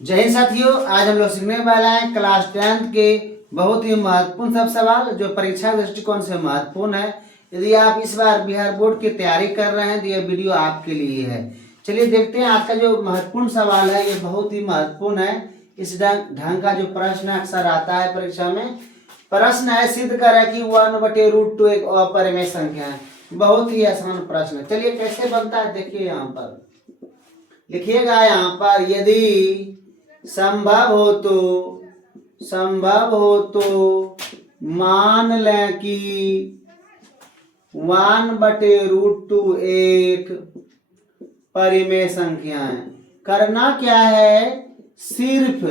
जय हिंद साथियों, आज हम लोग सीखने वाले हैं क्लास 10th के बहुत ही महत्वपूर्ण सब सवाल जो परीक्षा दृष्टिकोण से महत्वपूर्ण है। यदि आप इस बार बिहार बोर्ड की तैयारी कर रहे हैं तो यह वीडियो आपके लिए है। चलिए देखते हैं आज का जो महत्वपूर्ण सवाल है, ये बहुत ही महत्वपूर्ण है। इस ढंग का जो प्रश्न अक्सर आता है परीक्षा में। प्रश्न है, सिद्ध करें कि 1/√2 एक अपरिमेय संख्या है। बहुत ही आसान प्रश्न है। चलिए कैसे बनता है देखिए, यहाँ पर लिखिएगा। यहाँ पर यदि संभव हो तो मान लें कि 1/√2 एक परिमेय संख्या है। करना क्या है, सिर्फ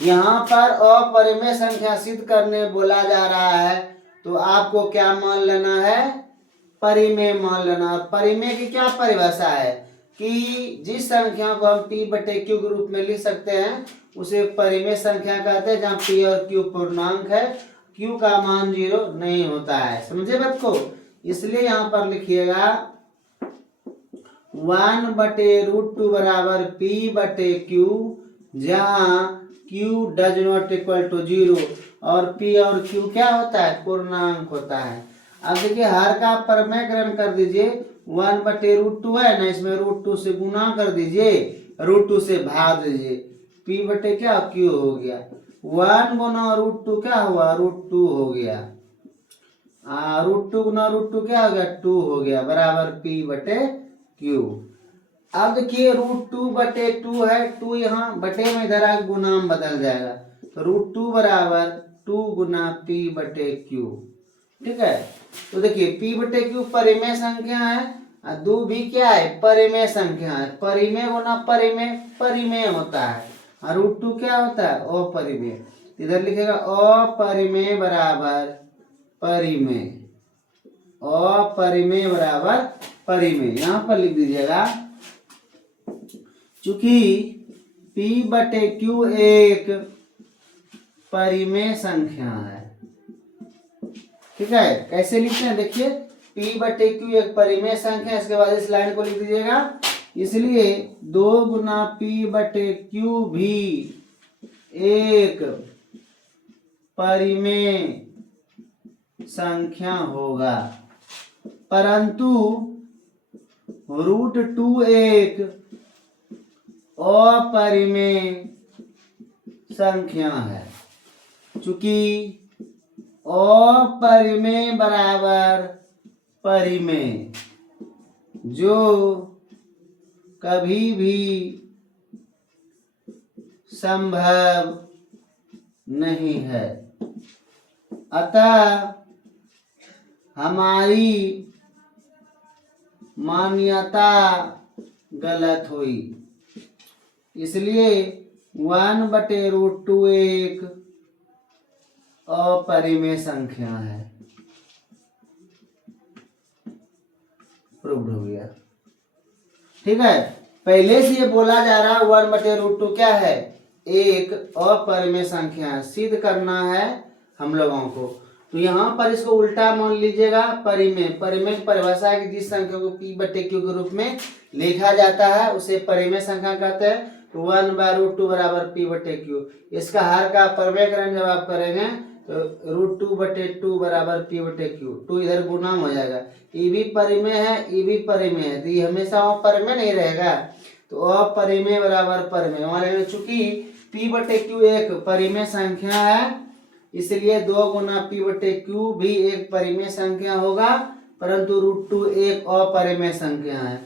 यहाँ पर अपरिमेय संख्या सिद्ध करने बोला जा रहा है, तो आपको क्या मान लेना है, परिमेय मान लेना। परिमेय की क्या परिभाषा है कि जिस संख्या को हम p/q के रूप में लिख सकते हैं उसे परिमेय संख्या कहते हैं, जहाँ p और q पूर्णांक है, q का मान 0 नहीं होता है। समझे बात को? इसलिए यहाँ पर लिखिएगा 1/√2 बराबर p/q, जहाँ q does not equal to 0 और p और q क्या होता है, पूर्णांक होता है। अब देखिए हर का परिमेयकरण कर दीजिए। 1/√2 है ना, इसमें √2 से गुना कर दीजिए, √2 से भाग दीजिए, p क्या q हो गया। 1 गुना √2 क्या हुआ, √2 हो गया। √2 गुना √2 क्या हो गया, 2 हो गया, बराबर p/q। अब देखिए √2/2 है, 2 यहाँ बटे में इधर आके गुना में बदल जाएगा, तो √2 बराबर 2 गुना p/q। ठीक है, तो देखिए p/q परिमेय संख्या है और 2 भी क्या है, परिमेय संख्या है। परिमेय गुना परिमेय होता है और √2 क्या होता है, अपरिमेय। इधर लिखेगा अपरिमेय बराबर परिमेय, अपरिमेय बराबर परिमेय। यहाँ पर लिख दीजिएगा, चूंकि p/q एक परिमेय संख्या है। ठीक है, कैसे लिखते हैं देखिए, p/q एक परिमेय संख्या है। इसके बाद इस लाइन को लिख दीजिएगा, इसलिए 2 गुना p/q भी एक परिमेय संख्या होगा, परंतु √2 एक अपरिमेय संख्या है। चूंकि अपरिमेय बराबर परिमेय, जो कभी भी संभव नहीं है, अतः हमारी मान्यता गलत हुई। इसलिए 1/√2 एक अपरिमेय संख्या है। प्रूव्ड हो गया। ठीक है, पहले से ये बोला जा रहा है 1/√2 क्या है, एक अपरिमेय संख्या है। सिद्ध करना है हम लोगों को, तो यहाँ पर इसको उल्टा मान लीजिएगा। परिमेय की परिभाषा है कि जिस संख्या को p/q के रूप में लिखा जाता है उसे परिमेय संख्या कहते हैं। 1/√2 बराबर p/q। इसका हर का परिमेयकरण जब आप करेंगे तो √2/2 बराबर p/q, 2 इधर गुना हो जाएगा। ये भी परिमेय है, ये भी परिमेय है, तो ये हमेशा अपरिमेय नहीं रहेगा, तो अपरिमेय बराबर परिमेय। हमारे चूंकि p/q एक परिमेय संख्या है, इसलिए 2 गुना p/q भी एक परिमेय संख्या होगा, परंतु √2 एक अपरिमेय संख्या है।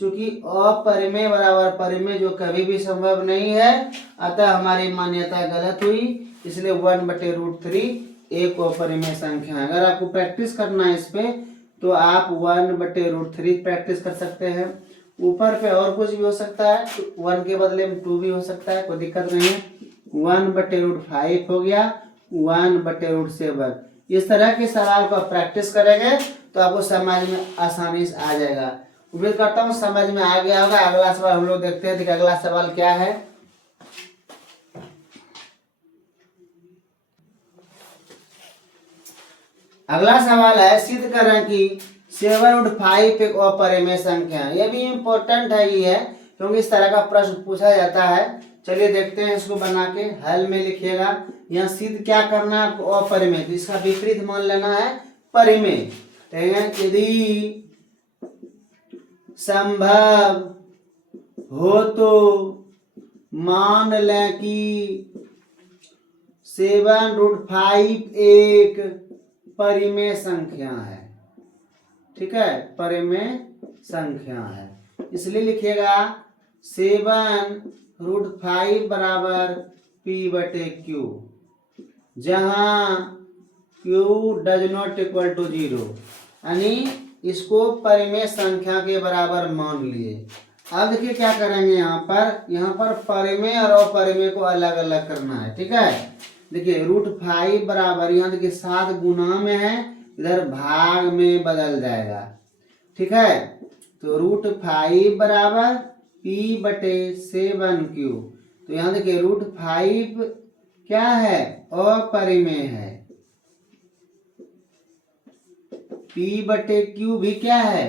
चूंकि अपरिमेय बराबर परिमेय, जो कभी भी संभव नहीं है, अतः हमारी मान्यता गलत हुई। इसलिए 1/√3 एक अपरिमेय संख्या है। अगर आपको प्रैक्टिस करना है इस पे, तो आप 1/√3 प्रैक्टिस कर सकते हैं। ऊपर पे और कुछ भी हो सकता है, 1 के बदले में 2 भी हो सकता है, कोई दिक्कत नहीं है। 1/5 हो गया, 1/7। इस तरह के सवाल को आप प्रैक्टिस करेंगे तो आपको समझ में आसानी से आ जाएगा। उम्मीद करता हूँ समझ में आ गया होगा। अगला सवाल हम लोग देखते हैं। देखिए अगला सवाल क्या है, अगला सवाल है, सिद्ध करें कि 7/5 एक अपरिमेय संख्या है। ये भी इम्पोर्टेंट है, ये है क्योंकि इस तरह का प्रश्न पूछा जाता है। चलिए देखते हैं इसको बना के। हल में लिखिएगा, यहाँ सिद्ध क्या करना है आपको, अपरिमेय, तो इसका विपरीत मान लेना है परिमेय। ठीक है, यदि संभव हो तो मान लें कि 7√5 एक परिमेय संख्या है। ठीक है, परिमेय संख्या है, इसलिए लिखिएगा 7√5 बराबर P/Q, जहां Q does not equal to 0, यानी इसको परिमेय संख्या के बराबर मान लिए। अब देखिए क्या करेंगे, यहाँ पर परिमेय और अपरिमेय को अलग अलग करना है। ठीक है, देखिए √5 बराबर, यहाँ देखिए 7 गुना में है, इधर भाग में बदल जाएगा। ठीक है, तो √5 बराबर P/7Q, तो यहाँ देखिए √5 क्या है, अपरिमेय है, P/Q भी क्या है,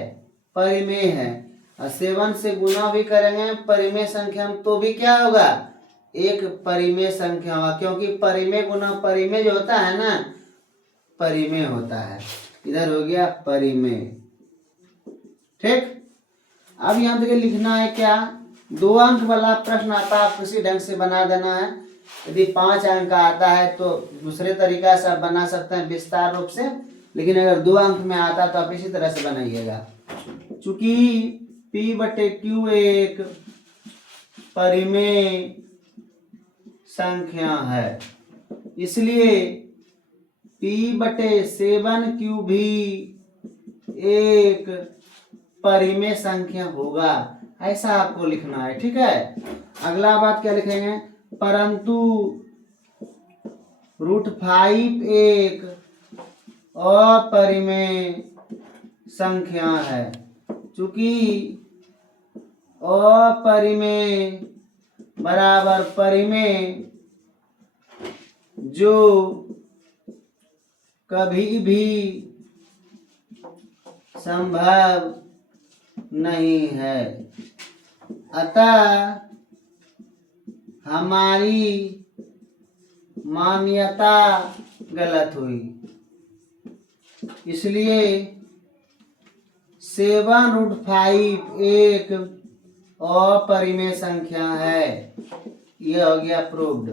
परिमेय है, और 7 से गुना भी करेंगे परिमेय संख्या तो भी क्या होगा, एक परिमेय संख्या होगा, क्योंकि परिमेय गुना परिमेय जो होता है ना, परिमेय होता है। इधर हो गया परिमेय। ठीक, अब यहाँ देखिए लिखना है क्या, 2 अंक वाला प्रश्न आता है, आप किसी ढंग से बना देना है। यदि 5 अंक का आता है तो दूसरे तरीका से आप बना सकते हैं विस्तार रूप से, लेकिन अगर 2 अंक में आता है तो आप इसी तरह से बनाइएगा। चूंकि P/Q एक परिमेय संख्या है, इसलिए P/7Q भी एक परिमेय संख्या होगा, ऐसा आपको लिखना है। ठीक है, अगला बात क्या लिखेंगे, परंतु √5 एक अपरिमेय संख्या है, चूंकि अपरिमेय बराबर परिमेय जो कभी भी संभव नहीं है, अतः हमारी मान्यता गलत हुई। इसलिए 7√5 एक अपरिमेय संख्या है, यह हो गया प्रूव्ड,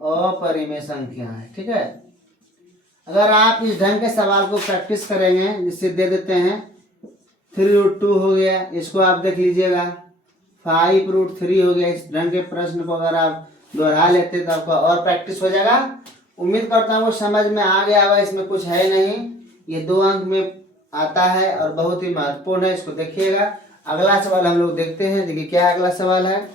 अपरिमेय संख्या है। ठीक है, अगर आप इस ढंग के सवाल को प्रैक्टिस करेंगे, जिससे दे देते हैं 3√2 हो गया, इसको आप देख लीजिएगा, 5√3 हो गया। इस ढंग के प्रश्न को अगर आप दोहरा लेते तो आपका और प्रैक्टिस हो जाएगा। उम्मीद करता हूँ समझ में आ गया होगा, इसमें कुछ है नहीं, ये 2 अंक में आता है और बहुत ही महत्वपूर्ण है, इसको देखिएगा। अगला सवाल हम लोग देखते हैं। देखिए क्या अगला सवाल है,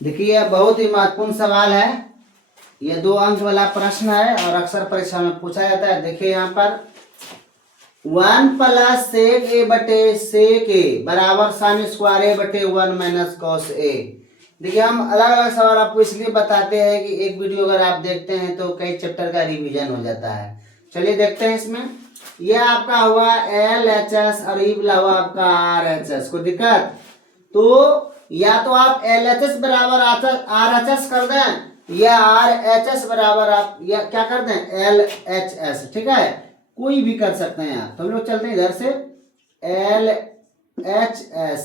देखिए यह बहुत ही महत्वपूर्ण सवाल है, यह 2 अंक वाला प्रश्न है और अक्सर परीक्षा में पूछा जाता है। देखिए यहाँ पर 1 + sec a/sec a बराबर sin² a/1 - cos a। देखिए हम अलग अलग सवाल आपको इसलिए बताते हैं कि एक वीडियो अगर आप देखते हैं तो कई चैप्टर का रिवीजन हो जाता है। चलिए देखते हैं इसमें, यह आपका हुआ LHS और ये वाला हुआ आपका RHS। कोई दिक्कत, तो या तो आप LHS बराबर RHS कर दें, या RHS बराबर आप या क्या कर दें LHS। ठीक है, कोई भी कर सकते हैं आप। तो हम लोग चलते हैं इधर से, LHS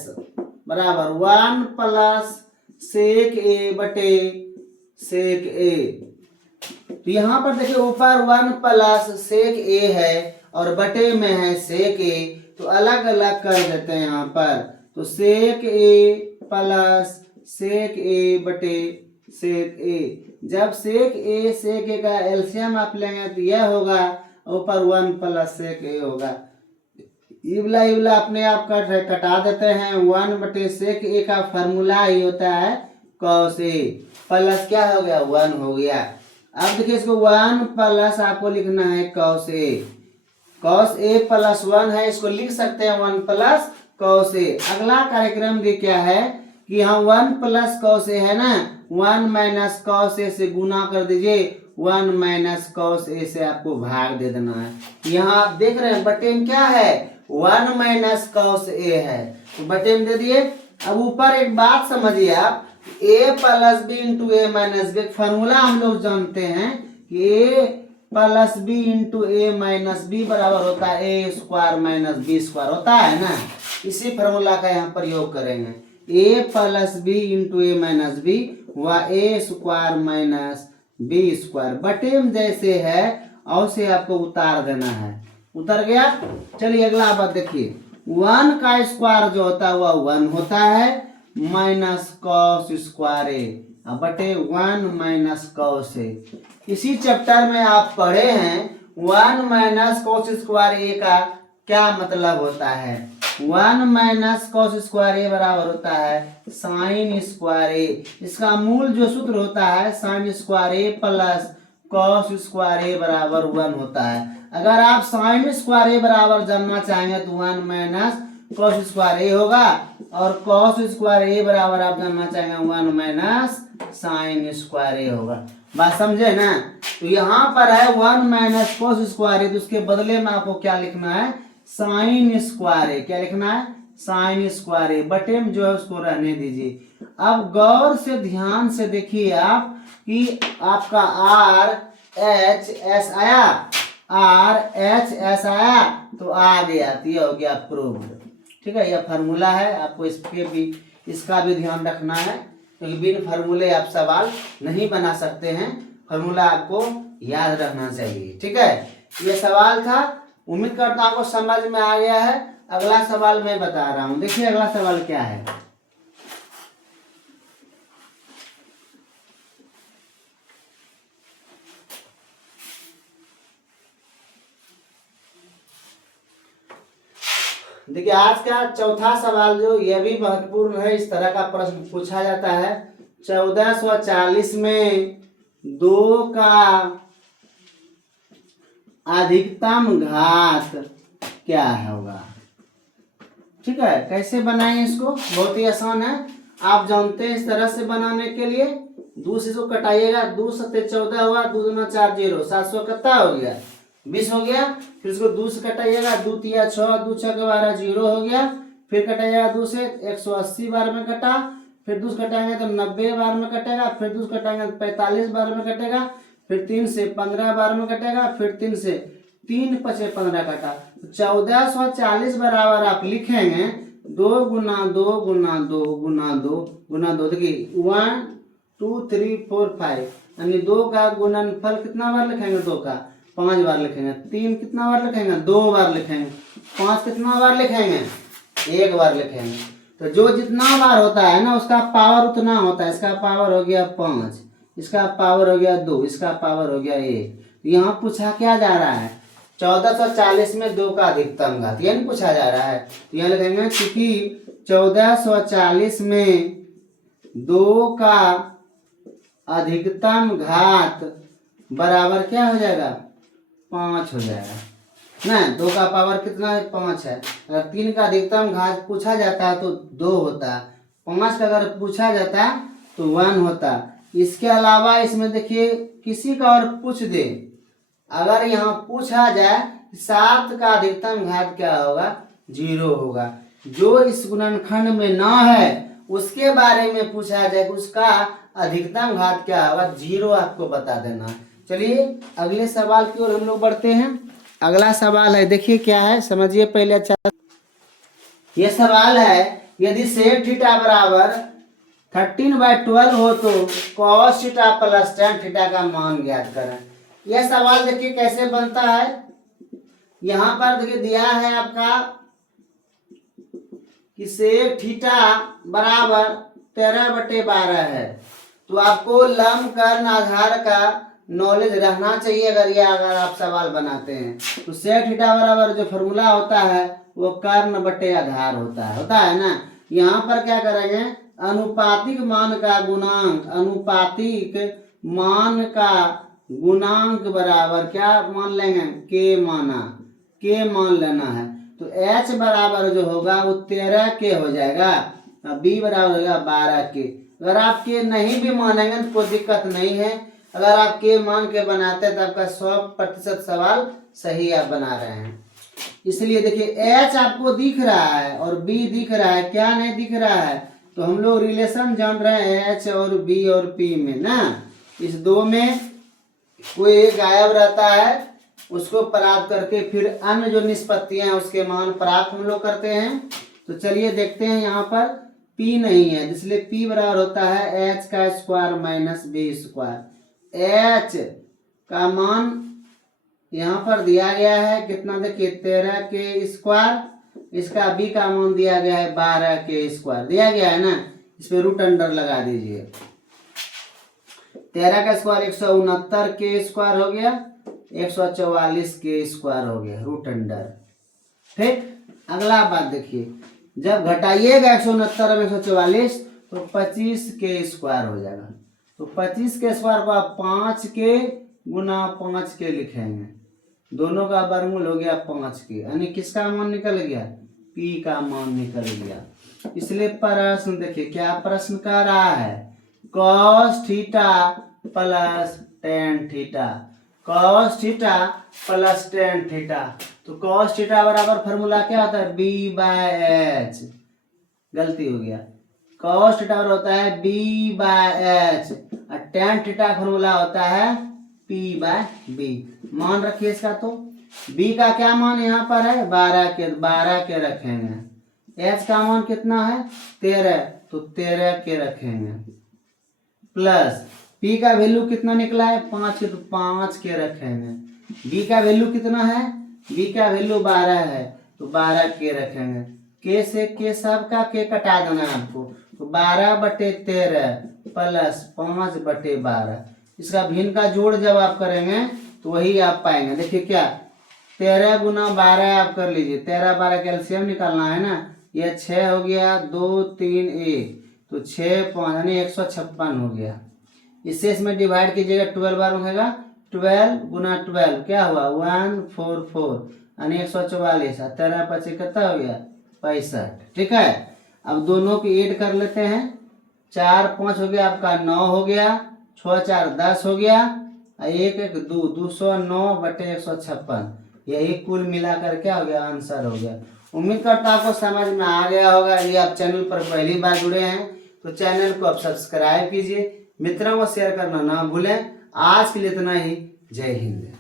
बराबर 1 + sec a/sec a। तो यहाँ पर देखिए ऊपर 1 + sec a है और बटे में है sec a, तो अलग अलग कर देते हैं यहाँ पर। तो sec a + sec a/sec a, जब sec a का एलसीएम आप लेंगे तो यह होगा, ऊपर 1 + sec a होगा। इवला अपने आप कटा देते हैं। 1/sec a का फॉर्मूला ही होता है cos a, प्लस क्या हो गया 1 हो गया। अब देखिए इसको 1 प्लस आपको लिखना है cos a, cos a + 1 है, इसको लिख सकते हैं 1 + cos a। अगला कार्यक्रम ये क्या है कि हम 1 + cos a है ना, 1 - cos a से गुना कर दीजिए, 1 माइनस कॉस ए से आपको भाग दे देना है। यहाँ आप देख रहे हैं बटे में क्या है, 1 माइनस कॉस ए है, तो बटे में दे दिए। अब ऊपर एक बात समझिए आप, a plus B into A minus B, formula हम लोग जानते हैं कि a plus B into A minus B बराबर होता है A square minus B square, होता है ना। इसी फार्मूला का यहाँ प्रयोग करेंगे, a plus B into A minus B व A square minus B square, बटे में जैसे है और से आपको उतार देना है। उतर गया। चलिए अगला बात देखिए, 1 का स्क्वायर जो होता है वह 1 होता है, माइनस कॉस स्क्वायर ए बटे 1 माइनस कॉस ए। इसी चैप्टर में आप पढ़े हैं 1 माइनस कॉस स्क्वायर ए का क्या मतलब होता है। 1 माइनस कॉस स्क्वायर ए बराबर होता है साइन स्क्वायर ए। इसका मूल जो सूत्र होता है साइन स्क्वायर ए प्लस कॉस स्क्वायर ए बराबर 1 होता है। अगर आप साइन स्क्वायर ए बराबर जानना चाहेंगे तो 1 माइनस कॉस स्क्वायर ए होगा, और कॉस स्क्वायर ए बराबर आप जानना चाहेंगे 1 माइनस साइन स्क्वायर ए होगा। बात समझे ना। तो यहाँ पर है 1 माइनस कॉस स्क्वायर ए, तो उसके बदले में आपको क्या लिखना है, साइन स्क्वायर ए। क्या लिखना है, साइन स्क्वायर ए, बटे में जो है उसको रहने दीजिए। अब गौर से ध्यान से देखिए आप कि आपका आर एच एस आया, आर एच एस आया तो आ गया, तो ये हो गया प्रूव्ड। ठीक है, यह फार्मूला है, आपको इसके भी इसका भी ध्यान रखना है, क्योंकि बिन फार्मूले आप सवाल नहीं बना सकते हैं। फार्मूला आपको याद रखना चाहिए। ठीक है, ये सवाल था, उम्मीद करता हूं आपको समझ में आ गया है। अगला सवाल मैं बता रहा हूं, देखिए अगला सवाल क्या है। देखिए आज का चौथा सवाल जो यह भी महत्वपूर्ण है, इस तरह का प्रश्न पूछा जाता है। 1440 में 2 का अधिकतम घात क्या होगा। ठीक है, कैसे बनाएंगे इसको, बहुत ही आसान है, आप जानते हैं। इस तरह से बनाने के लिए 2 से इसको कटाइएगा, 2 सत्ते 14 हुआ, 2 दूना 4 0, 700 कितना हो गया, 20 हो गया। फिर इसको 2 से कटाइएगा, 2 तिया 6, 2 6 के 12, 0 हो गया। फिर कटाइएगा 2 से 180 बार में कटा, फिर 2 से कटाएंगे तो 90 बार में कटेगा, फिर 2 से कटाएंगे तो 45 बार में कटेगा, फिर 3 से 15 बार में कटेगा, फिर 3 से 3 पचे 15 कटा। 1440 बराबर आप लिखेंगे 2 गुना 2 गुना 2 गुना 2 गुना 2। देखिए 1 2 3 4 5, यानी 2 का गुणनफल कितना बार लिखेंगे, 2 का 5 बार लिखेंगे। 3 कितना बार लिखेंगे, 2 बार लिखेंगे। 5 कितना बार लिखेंगे, 1 बार लिखेंगे। तो जो जितना बार होता है ना उसका पावर उतना होता है। इसका पावर हो गया 5, इसका पावर हो गया 2, इसका पावर हो गया 1। यहाँ पूछा क्या जा रहा है, 1440 में 2 का अधिकतम घात, यह नहीं पूछा जा रहा है। तो यहाँ लिखेंगे क्योंकि 1440 में 2 का अधिकतम घात बराबर क्या हो जाएगा, 5 हो जाएगा ना। 2 का पावर कितना है, 5 है। अगर 3 का अधिकतम घात पूछा जाता है तो 2 होता, 5 का अगर पूछा जाता तो 1 होता। इसके अलावा इसमें देखिए किसी का और पूछ दे, अगर यहाँ पूछा जाए 7 का अधिकतम घात क्या होगा, 0 होगा। जो इस गुणनखंड में ना है उसके बारे में पूछा जाए उसका अधिकतम घात क्या होगा, 0 आपको बता देना। चलिए अगले सवाल की ओर हम लोग बढ़ते हैं। अगला सवाल है, देखिए क्या है, समझिए पहले अच्छा। ये सवाल है, यदि सेक थीटा बराबर 13/12 हो तो cos theta plus tan theta का मान ज्ञात करें। यह सवाल देखिए कैसे बनता है। यहाँ पर देखिए दिया है आपका कि सेक थीटा बराबर 13/12 है, तो आपको लंबकर्ण आधार का नॉलेज रहना चाहिए अगर आप सवाल बनाते हैं। तो सेक थीटा बराबर जो फॉर्मूला होता है वो कर्ण बटे आधार होता है ना। यहाँ पर क्या करेंगे, अनुपातिक मान का गुणांक, अनुपातिक मान का गुणांक बराबर क्या मान लेंगे, के मान लेना है। तो h बराबर जो होगा वो 13 के हो जाएगा, b बराबर होगा 12 के। अगर आप के नहीं भी मानेंगे तो कोई दिक्कत नहीं है, अगर आप के मान के बनाते हैं तो आपका 100% सवाल सही आप बना रहे हैं। इसलिए देखिए H आपको दिख रहा है और B दिख रहा है, क्या नहीं दिख रहा है? तो हम लोग रिलेशन जान रहे हैं H और B और P में ना, इस दो में कोई एक गायब रहता है, उसको प्राप्त करके फिर अन्य जो निष्पत्तियां हैं उसके मान प्राप्त हम लोग करते हैं। तो चलिए देखते हैं, यहाँ पर P नहीं है इसलिए P बराबर होता है H का square minus B square. H का मान यहाँ पर दिया गया है कितना, देखिए 13 के स्क्वायर, इसका B का मान दिया गया है 12 के स्क्वायर दिया गया है ना, इस पे रूट अंडर लगा दीजिए। 13 का स्क्वायर 169 के स्क्वायर हो गया, 144 के स्क्वायर हो गया, रूट अंडर। ठीक, अगला बात देखिए, जब घटाइएगा 169 में 144 तो 25 के स्क्वायर हो जाएगा। तो 25 के स्क्वायर को आप 5 के गुना 5 के लिखेंगे, दोनों का वर्गमूल हो गया 5 के, यानी किसका मान निकल गया? P का मान निकल गया। इसलिए प्रश्न देखिए क्या प्रश्न कर रहा है, cos theta plus tan theta, cos theta plus tan theta. तो cos थीटा बराबर फॉर्मूला क्या होता है? B/H, गलती हो गया, cos थीटा बराबर होता है B/H और tan थीटा फॉर्मूला होता है P/B। मान रखिए इसका, तो B का क्या मान यहाँ पर है? 12 के रखेंगे। H का मान कितना है? 13, तो 13 के रखेंगे, प्लस P का वैल्यू कितना निकला है? 5 के, तो 5 के रखेंगे। B का वैल्यू कितना है? B का वैल्यू 12 है, तो 12 के रखेंगे। के से के सबका के कटा देना है आपको, तो 12/13 प्लस 5/12, इसका भिन्न का जोड़ जब आप करेंगे तो वही आप पाएंगे। देखिए क्या, 13 गुना 12 आप कर लीजिए, 13 12 कैल्शियम निकालना है ना, ये 6 हो गया, 2 3 1, तो 6 5 यानी 156 हो गया। इससे इसमें डिवाइड कीजिएगा, 12 बार होगा, 12 गुना 12 क्या हुआ? 144 यानी 144, 13 5 कितना हो गया? 65। ठीक है, अब दोनों को ऐड कर लेते हैं, 4 5 हो गया आपका, 9 हो गया, 6 4 10 हो गया, 1 1 2 209/156, यही कुल मिलाकर क्या हो गया? आंसर हो गया। उम्मीद करता हूं आपको समझ में आ गया होगा। यदि आप चैनल पर पहली बार जुड़े हैं तो चैनल को आप सब्सक्राइब कीजिए, मित्रों को शेयर करना ना भूलें। आज के लिए इतना ही, जय हिंद।